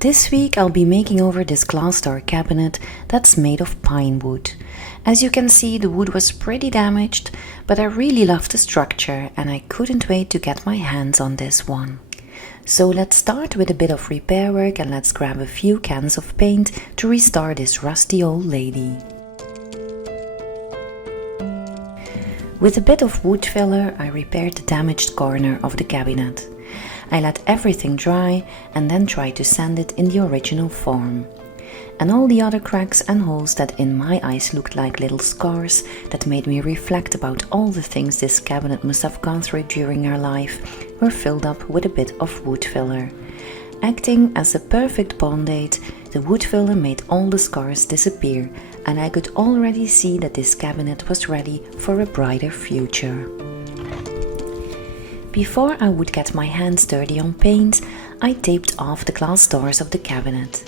This week I'll be making over this glass door cabinet that's made of pine wood. As you can see, the wood was pretty damaged, but I really love the structure and I couldn't wait to get my hands on this one. So let's start with a bit of repair work and let's grab a few cans of paint to restore this rusty old lady. With a bit of wood filler, I repaired the damaged corner of the cabinet. I let everything dry and then tried to sand it in the original form. And all the other cracks and holes that in my eyes looked like little scars that made me reflect about all the things this cabinet must have gone through during her life were filled up with a bit of wood filler. Acting as a perfect band-aid, the wood filler made all the scars disappear, and I could already see that this cabinet was ready for a brighter future. Before I would get my hands dirty on paint, I taped off the glass doors of the cabinet.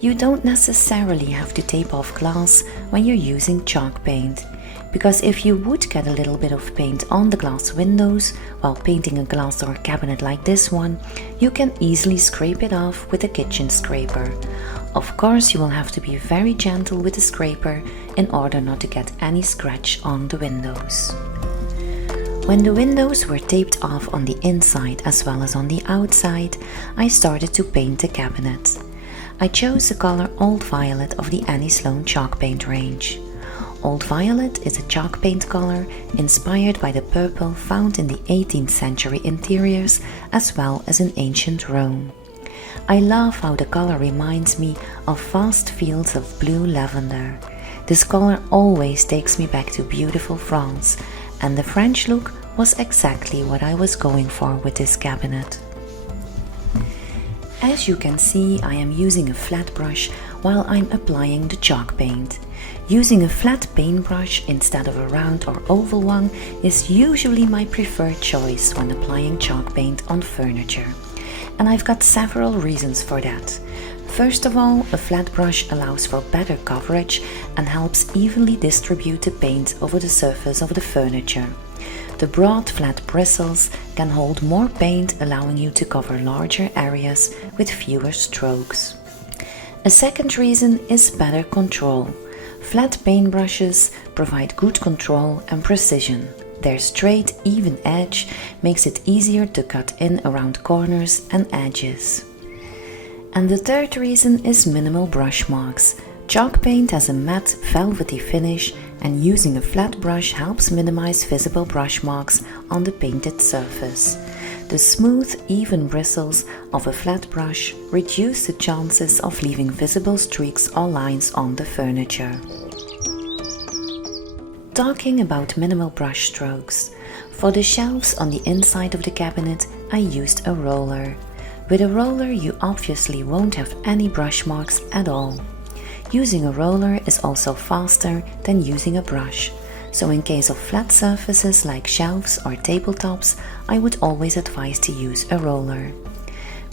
You don't necessarily have to tape off glass when you're using chalk paint, because if you would get a little bit of paint on the glass windows while painting a glass door cabinet like this one, you can easily scrape it off with a kitchen scraper. Of course, you will have to be very gentle with the scraper in order not to get any scratch on the windows. When the windows were taped off on the inside as well as on the outside, I started to paint the cabinet. I chose the color Old Violet of the Annie Sloan chalk paint range. Old Violet is a chalk paint color inspired by the purple found in the 18th century interiors as well as in ancient Rome. I love how the color reminds me of vast fields of blue lavender. This color always takes me back to beautiful France, and the French look was exactly what I was going for with this cabinet. As you can see, I am using a flat brush while I'm applying the chalk paint. Using a flat paintbrush instead of a round or oval one is usually my preferred choice when applying chalk paint on furniture. And I've got several reasons for that. First of all, a flat brush allows for better coverage and helps evenly distribute the paint over the surface of the furniture. The broad flat bristles can hold more paint, allowing you to cover larger areas with fewer strokes. A second reason is better control. Flat paintbrushes provide good control and precision. Their straight, even edge makes it easier to cut in around corners and edges. And the third reason is minimal brush marks. Chalk paint has a matte, velvety finish, and using a flat brush helps minimize visible brush marks on the painted surface. The smooth, even bristles of a flat brush reduce the chances of leaving visible streaks or lines on the furniture. Talking about minimal brush strokes. For the shelves on the inside of the cabinet, I used a roller. With a roller, you obviously won't have any brush marks at all. Using a roller is also faster than using a brush, so in case of flat surfaces like shelves or tabletops, I would always advise to use a roller.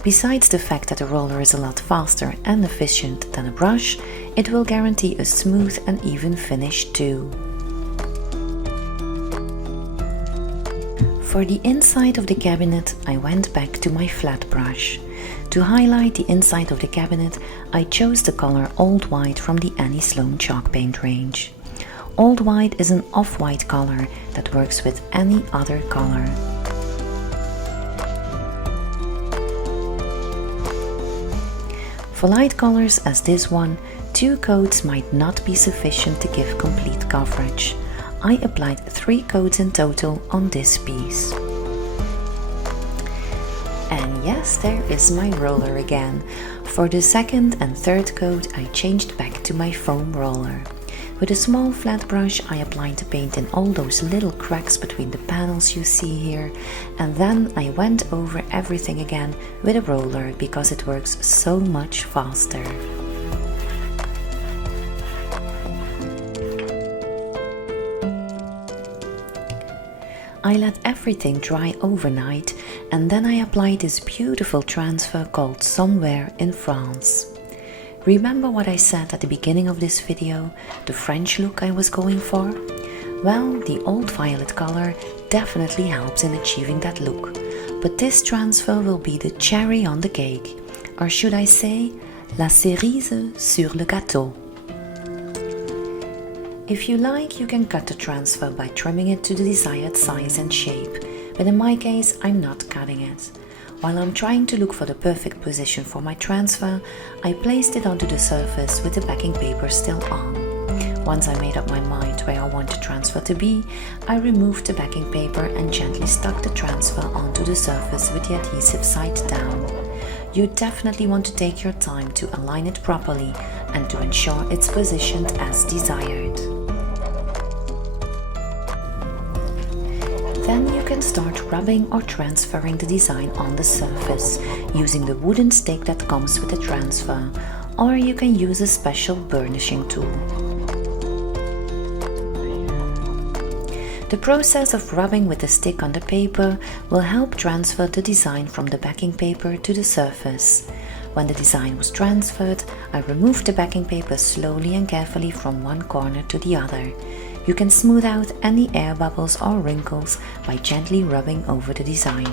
Besides the fact that a roller is a lot faster and efficient than a brush, it will guarantee a smooth and even finish too. For the inside of the cabinet, I went back to my flat brush. To highlight the inside of the cabinet, I chose the color Old White from the Annie Sloan chalk paint range. Old White is an off-white color that works with any other color. For light colors as this one, 2 coats might not be sufficient to give complete coverage. I applied 3 coats in total on this piece. And yes, there is my roller again. For the second and third coat, I changed back to my foam roller. With a small flat brush, I applied the paint in all those little cracks between the panels you see here, and then I went over everything again with a roller because it works so much faster. I let everything dry overnight and then I applied this beautiful transfer called Somewhere in France. Remember what I said at the beginning of this video, the French look I was going for? Well, the Old Violet color definitely helps in achieving that look, but this transfer will be the cherry on the cake. or should I say, la cerise sur le gâteau. If you like, you can cut the transfer by trimming it to the desired size and shape, but in my case, I'm not cutting it. While I'm trying to look for the perfect position for my transfer, I placed it onto the surface with the backing paper still on. Once I made up my mind where I want the transfer to be, I removed the backing paper and gently stuck the transfer onto the surface with the adhesive side down. You definitely want to take your time to align it properly and to ensure it's positioned as desired. Then you can start rubbing or transferring the design on the surface using the wooden stick that comes with the transfer, or you can use a special burnishing tool. The process of rubbing with the stick on the paper will help transfer the design from the backing paper to the surface. When the design was transferred, I removed the backing paper slowly and carefully from one corner to the other. You can smooth out any air bubbles or wrinkles by gently rubbing over the design.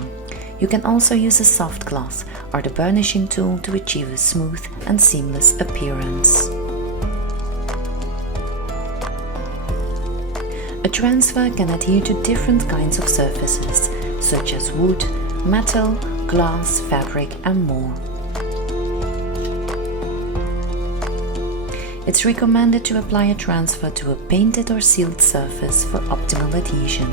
You can also use a soft cloth or the burnishing tool to achieve a smooth and seamless appearance. A transfer can adhere to different kinds of surfaces, such as wood, metal, glass, fabric, and more. It's recommended to apply a transfer to a painted or sealed surface for optimal adhesion.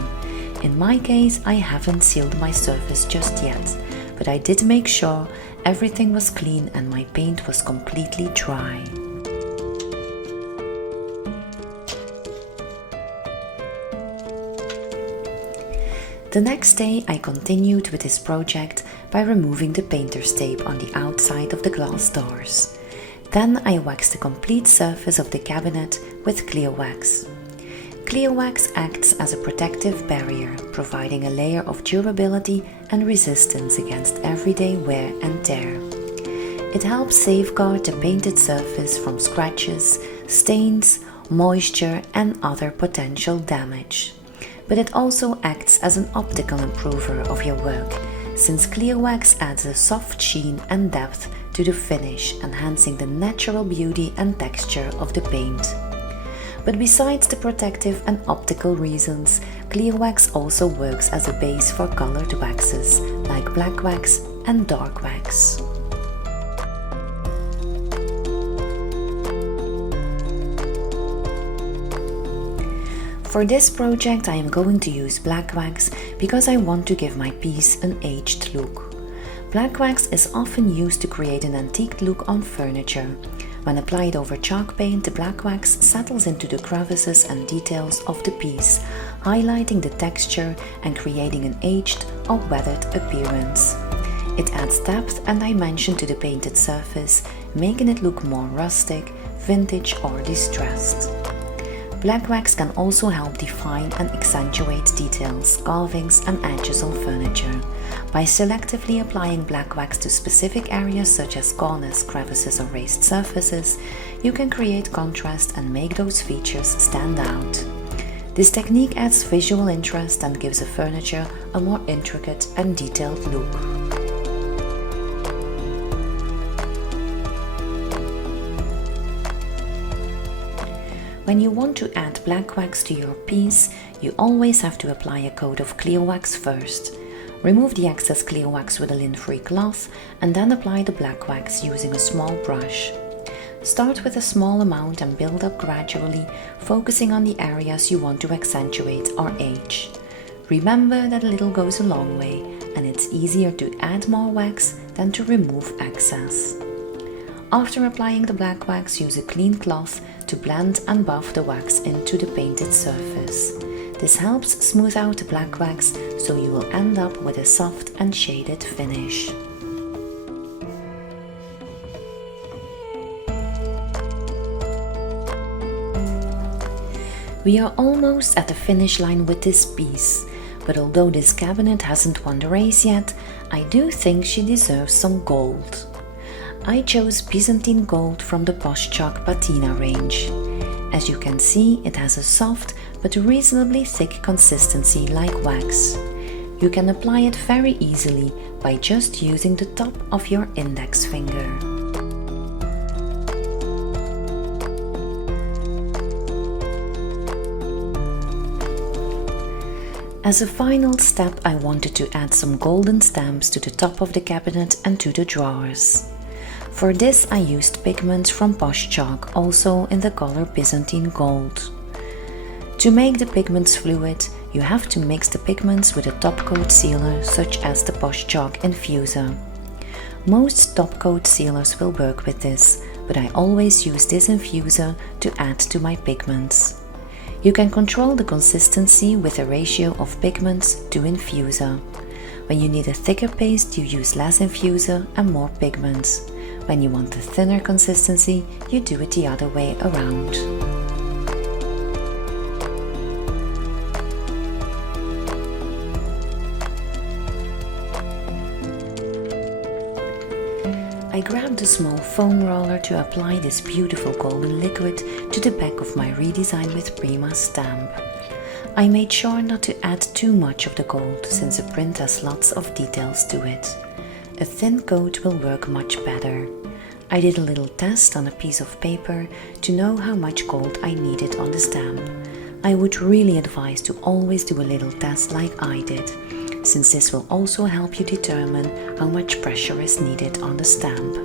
In my case, I haven't sealed my surface just yet, but I did make sure everything was clean and my paint was completely dry. The next day I continued with this project by removing the painter's tape on the outside of the glass doors. Then I waxed the complete surface of the cabinet with clear wax. Clear wax acts as a protective barrier, providing a layer of durability and resistance against everyday wear and tear. It helps safeguard the painted surface from scratches, stains, moisture, and other potential damage. But it also acts as an optical improver of your work, since clear wax adds a soft sheen and depth to the finish, enhancing the natural beauty and texture of the paint. But besides the protective and optical reasons, clear wax also works as a base for colored waxes, like black wax and dark wax. For this project I am going to use black wax because I want to give my piece an aged look. Black wax is often used to create an antique look on furniture. When applied over chalk paint, the black wax settles into the crevices and details of the piece, highlighting the texture and creating an aged or weathered appearance. It adds depth and dimension to the painted surface, making it look more rustic, vintage, or distressed. Black wax can also help define and accentuate details, carvings, and edges on furniture. By selectively applying black wax to specific areas such as corners, crevices, or raised surfaces, you can create contrast and make those features stand out. This technique adds visual interest and gives the furniture a more intricate and detailed look. When you want to add black wax to your piece, you always have to apply a coat of clear wax first. Remove the excess clear wax with a lint-free cloth and then apply the black wax using a small brush. Start with a small amount and build up gradually, focusing on the areas you want to accentuate or age. Remember that a little goes a long way, and it's easier to add more wax than to remove excess. After applying the black wax, use a clean cloth to blend and buff the wax into the painted surface. This helps smooth out the black wax, so you will end up with a soft and shaded finish. We are almost at the finish line with this piece, but although this cabinet hasn't won the race yet, I do think she deserves some gold. I chose Byzantine gold from the Posh Chalk Patina range. As you can see, it has a soft but reasonably thick consistency like wax. You can apply it very easily by just using the top of your index finger. As a final step, I wanted to add some golden stamps to the top of the cabinet and to the drawers. For this I used pigments from Posh Chalk, also in the color Byzantine Gold. To make the pigments fluid, you have to mix the pigments with a top coat sealer such as the Posh Chalk infuser. Most top coat sealers will work with this, but I always use this infuser to add to my pigments. You can control the consistency with a ratio of pigments to infuser. When you need a thicker paste, you use less infuser and more pigments. When you want a thinner consistency, you do it the other way around. I grabbed a small foam roller to apply this beautiful golden liquid to the back of my Redesign with Prima stamp. I made sure not to add too much of the gold, since the print has lots of details to it. A thin coat will work much better. I did a little test on a piece of paper to know how much gold I needed on the stamp. I would really advise to always do a little test like I did, since this will also help you determine how much pressure is needed on the stamp.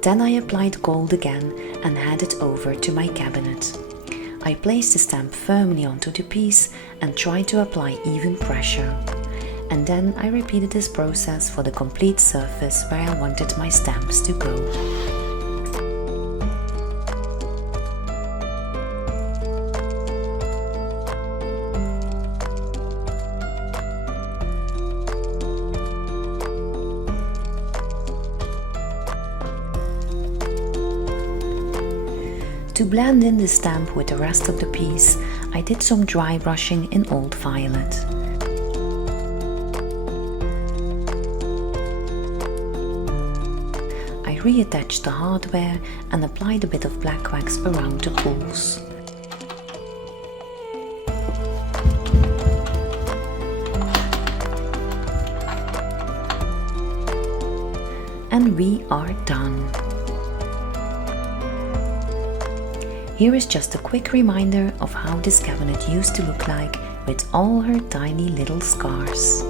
Then I applied gold again and handed it over to my cabinet. I placed the stamp firmly onto the piece and tried to apply even pressure. And then I repeated this process for the complete surface where I wanted my stamps to go. To blend in the stamp with the rest of the piece, I did some dry brushing in Old Violet. I reattached the hardware and applied a bit of black wax around the pools. And we are done. Here is just a quick reminder of how this cabinet used to look like with all her tiny little scars.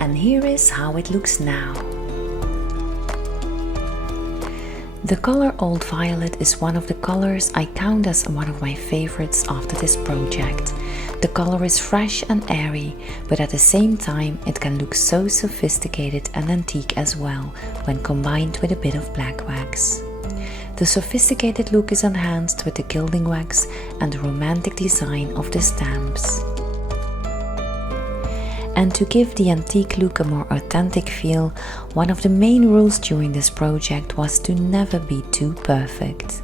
And here is how it looks now. The color Old Violet is one of the colors I count as one of my favorites after this project. The color is fresh and airy, but at the same time it can look so sophisticated and antique as well when combined with a bit of black wax. The sophisticated look is enhanced with the gilding wax and the romantic design of the stamps. And to give the antique look a more authentic feel, one of the main rules during this project was to never be too perfect.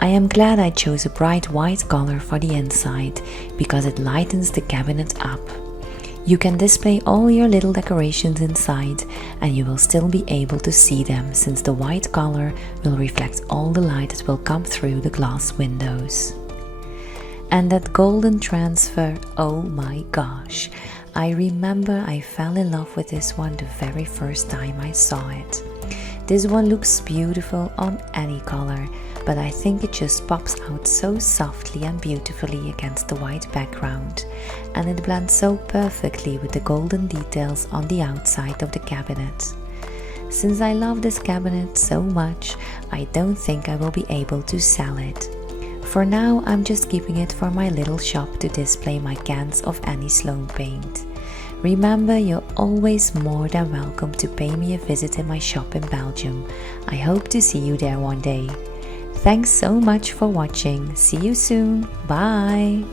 I am glad I chose a bright white color for the inside, because it lightens the cabinet up. You can display all your little decorations inside and you will still be able to see them, since the white color will reflect all the light that will come through the glass windows. And that golden transfer, oh my gosh! I remember I fell in love with this one the very first time I saw it. This one looks beautiful on any color, but I think it just pops out so softly and beautifully against the white background, and it blends so perfectly with the golden details on the outside of the cabinet. Since I love this cabinet so much, I don't think I will be able to sell it. For now, I'm just keeping it for my little shop to display my cans of Annie Sloan paint. Remember, you're always more than welcome to pay me a visit in my shop in Belgium. I hope to see you there one day. Thanks so much for watching. See you soon. Bye!